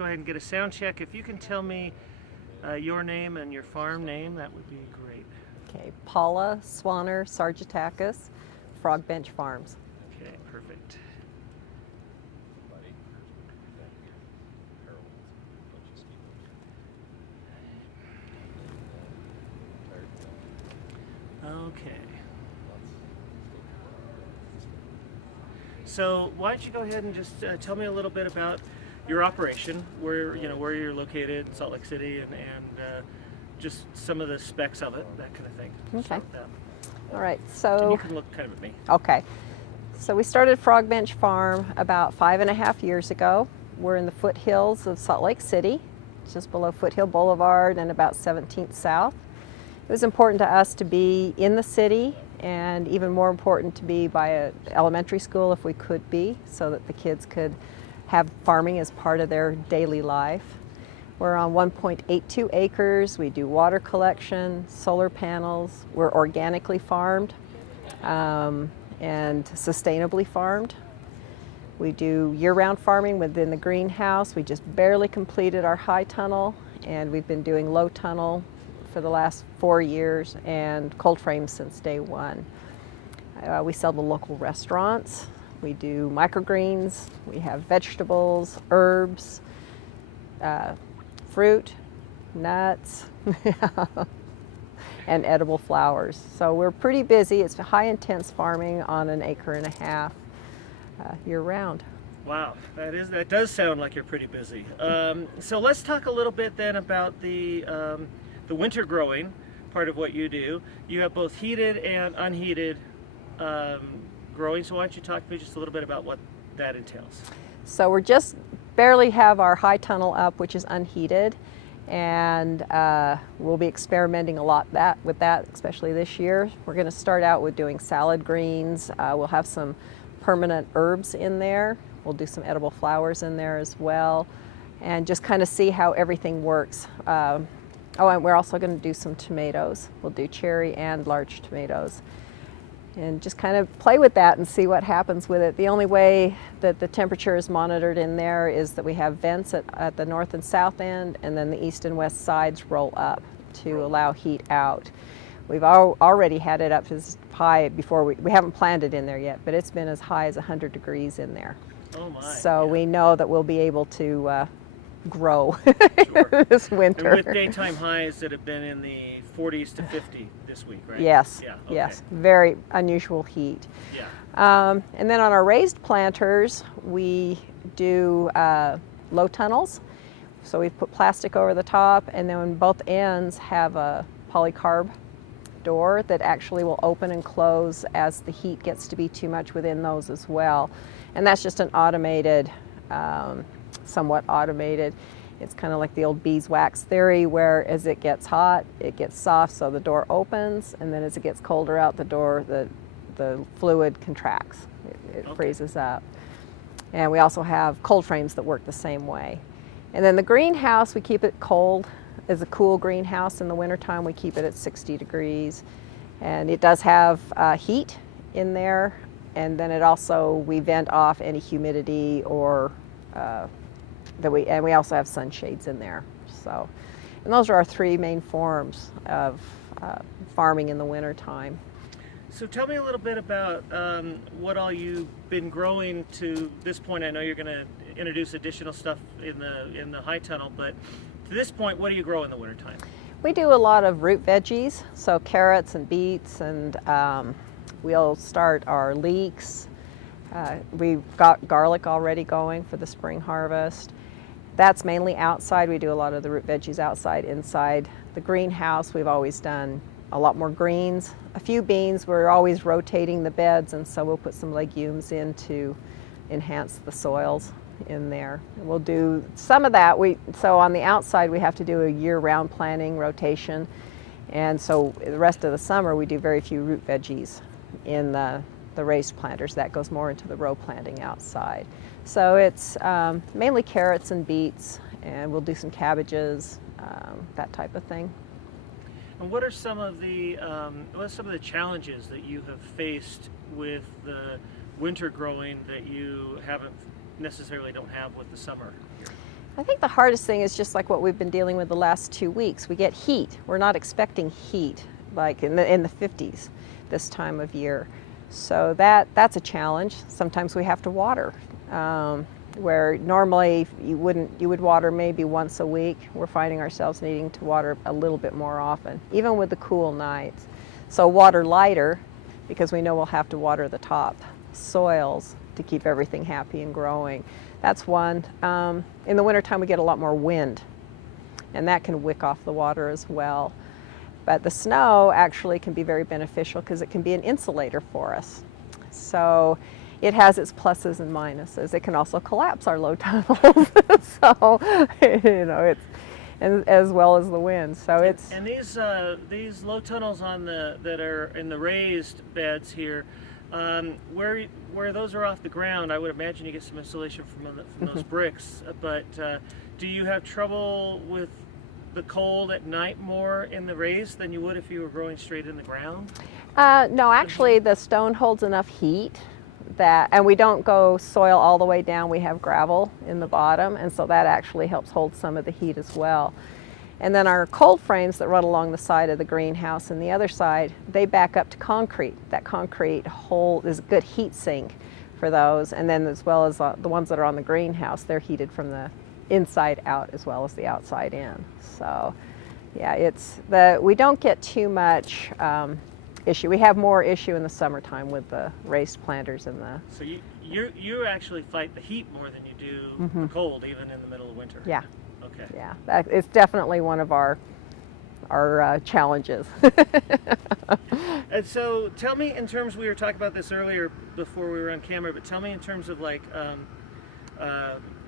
go ahead and get a sound check. If you can tell me your name and your farm name, that would be great. Okay, Paula Swanner Sargetakis, Frog Bench Farms. Okay, perfect. Okay. So why don't you go ahead and just tell me a little bit about your operation, where you're located in Salt Lake City, and just some of the specs of it, that kind of thing. Okay. That. All right. And So you can look kind of at me. okay. So we started Frog Bench Farm about 5.5 years ago. We're in the foothills of Salt Lake City, just below Foothill Boulevard and about 17th South. It was important to us to be in the city, and even more important to be by an elementary school if we could be, so that the kids could have farming as part of their daily life. We're on 1.82 acres. We do water collection, solar panels. We're organically farmed and sustainably farmed. We do year-round farming within the greenhouse. We just barely completed our high tunnel, and we've been doing low tunnel for the last 4 years and cold frame since day one. We sell to local restaurants. We do microgreens. We have vegetables, herbs, fruit, nuts, and edible flowers. So we're pretty busy. It's high intense farming on 1.5 acres year round. Wow, that does sound like you're pretty busy. So let's talk a little bit then about the winter growing part of what you do. You have both heated and unheated growing, so why don't you talk to me just a little bit about what that entails? So we're just barely have our high tunnel up, which is unheated, and we'll be experimenting a lot with that, especially this year. We're going to start out with doing salad greens. We'll have some permanent herbs in there. We'll do some edible flowers in there as well, and just kind of see how everything works. Oh, and we're also going to do some tomatoes. We'll do cherry and large tomatoes, and just kind of play with that and see what happens with it. The only way that the temperature is monitored in there is that we have vents at the north and south end, and then the east and west sides roll up to allow heat out. We've already had it up as high before. We haven't planted in there yet, but it's been as high as 100 degrees in there. Oh my. So yeah. we know that we'll be able to grow Sure. this winter. And with daytime highs that have been in the 40s to 50 this week, right? Yes, Yeah, okay. yes, very unusual heat. Yeah. And then on our raised planters, we do low tunnels. So we've put plastic over the top, and then both ends have a polycarb door that actually will open and close as the heat gets to be too much within those as well. And that's just an automated, somewhat automated. It's kind of like the old beeswax theory, where as it gets hot, it gets soft, so the door opens, and then as it gets colder out the door, the fluid contracts. It Okay. freezes up. And we also have cold frames that work the same way. And then the greenhouse, we keep it cold. As a cool greenhouse in the wintertime, we keep it at 60 degrees. And it does have heat in there, and then it also, we vent off any humidity or and we also have sunshades in there. So, and those are our 3 main forms of farming in the wintertime. So tell me a little bit about what all you've been growing to this point. I know you're going to introduce additional stuff in the high tunnel, but to this point, what do you grow in the wintertime? We do a lot of root veggies, so carrots and beets, and we'll start our leeks. We've got garlic already going for the spring harvest. That's mainly outside. We do a lot of the root veggies outside. Inside the greenhouse, we've always done a lot more greens, a few beans. We're always rotating the beds, and so we'll put some legumes in to enhance the soils in there. And we'll do some of that. So on the outside, we have to do a year-round planting rotation, and so the rest of the summer we do very few root veggies in the raised planters. That goes more into the row planting outside. So it's mainly carrots and beets, and we'll do some cabbages, that type of thing. And what are some of the challenges that you have faced with the winter growing that you don't have with the summer? I think the hardest thing is just like what we've been dealing with the last 2 weeks. We get heat. We're not expecting heat like in the 50s this time of year. So that's a challenge. Sometimes we have to water. Where normally you would water maybe once a week. We're finding ourselves needing to water a little bit more often, even with the cool nights. So water lighter, because we know we'll have to water the top soils to keep everything happy and growing. That's one. In the wintertime we get a lot more wind, and that can wick off the water as well. But the snow actually can be very beneficial because it can be an insulator for us. So it has its pluses and minuses. It can also collapse our low tunnels. So, it's, and as well as the wind. So it's. And these low tunnels that are in the raised beds here, where those are off the ground, I would imagine you get some insulation from those bricks. But do you have trouble with the cold at night more in the raised than you would if you were growing straight in the ground? No, actually the stone holds enough heat and we don't go soil all the way down. We have gravel in the bottom, and so that actually helps hold some of the heat as well. And then our cold frames that run along the side of the greenhouse and the other side, they back up to concrete. That concrete is a good heat sink for those. And then as well as the ones that are on the greenhouse, they're heated from the inside out as well as the outside in. So yeah, we don't get too much issue. We have more issue in the summertime with the raised planters and the. So you actually fight the heat more than you do the cold, even in the middle of winter. Yeah. Okay. Yeah, it's definitely one of our challenges. And so tell me, in terms, we were talking about this earlier before we were on camera, but tell me in terms of like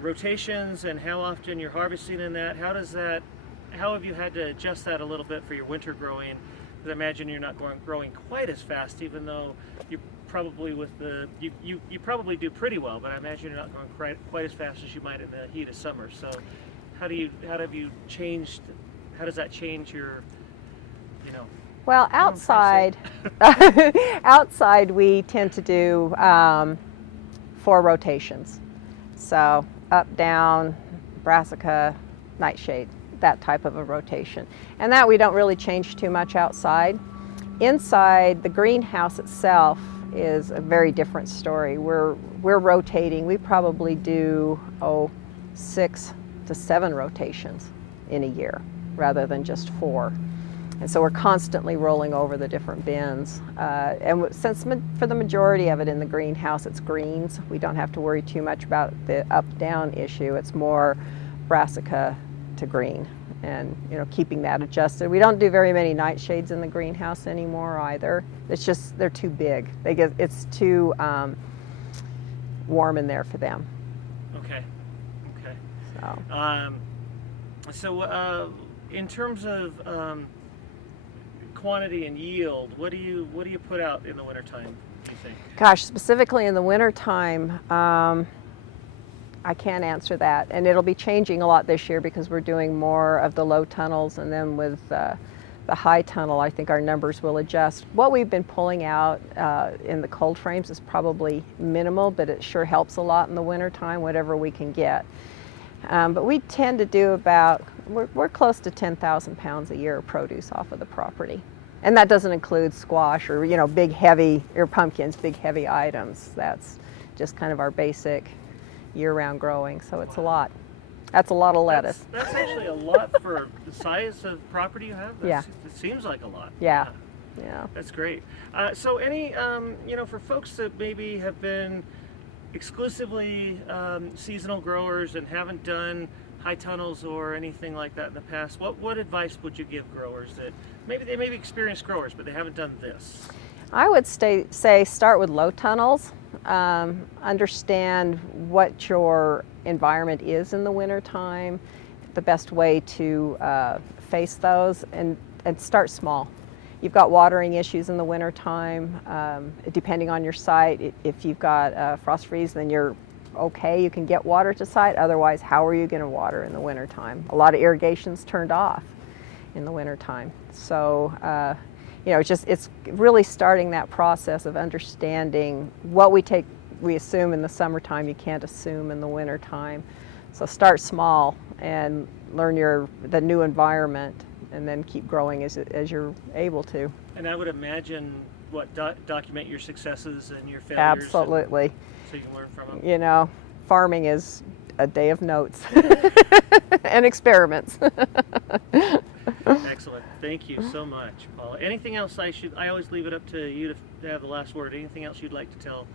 rotations and how often you're harvesting in that. How have you had to adjust that a little bit for your winter growing? Because I imagine you're not growing quite as fast, even though you probably you probably do pretty well, but I imagine you're not going quite as fast as you might in the heat of summer. So how does that change your, Well, outside, outside we tend to do 4 rotations. So up, down, brassica, nightshade, that type of a rotation. And that we don't really change too much outside. Inside, the greenhouse itself is a very different story. We're rotating. We probably do 6 to 7 rotations in a year rather than just 4. And so we're constantly rolling over the different bins. And since for the majority of it in the greenhouse, it's greens, we don't have to worry too much about the up-down issue. It's more brassica to green and keeping that adjusted. We don't do very many nightshades in the greenhouse anymore either. It's just they're too big. It's too warm in there for them. Okay. So. So in terms of quantity and yield, what do you put out in the wintertime, do you think? Gosh, specifically in the wintertime, I can't answer that, and it'll be changing a lot this year because we're doing more of the low tunnels, and then with the high tunnel, I think our numbers will adjust. What we've been pulling out in the cold frames is probably minimal, but it sure helps a lot in the wintertime, whatever we can get. But we tend to do we're close to 10,000 pounds a year of produce off of the property. And that doesn't include squash or, big heavy, or pumpkins, big heavy items. That's just kind of our basic year-round growing, so it's a lot. That's a lot of lettuce. That's actually a lot for the size of property you have. Yeah. It seems like a lot. Yeah. That's great. So any, for folks that maybe have been exclusively seasonal growers and haven't done high tunnels or anything like that in the past, what advice would you give growers that they may be experienced growers but they haven't done this? I would say start with low tunnels. Understand what your environment is in the wintertime, the best way to face those, and start small. You've got watering issues in the wintertime. Depending on your site, if you've got frost freeze, then you're okay, you can get water to site. Otherwise, how are you going to water in the wintertime? A lot of irrigation's turned off in the wintertime. So, it's really starting that process of understanding what we assume in the summertime, you can't assume in the wintertime. So start small and learn the new environment, and then keep growing as you're able to. And I would imagine, document your successes and your failures. Absolutely. So you can learn from them. You know, farming is a day of notes and experiments. Excellent. Thank you so much, Paula. Anything else I always leave it up to you to have the last word. Anything else you'd like to tell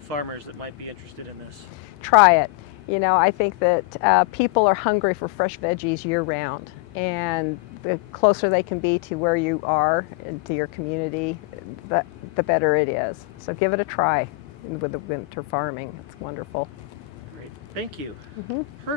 farmers that might be interested in this? Try it. You know, I think that people are hungry for fresh veggies year round, and the closer they can be to where you are and to your community, the better it is. So give it a try with the winter farming. It's wonderful. Great. Thank you. Mm-hmm. Perfect.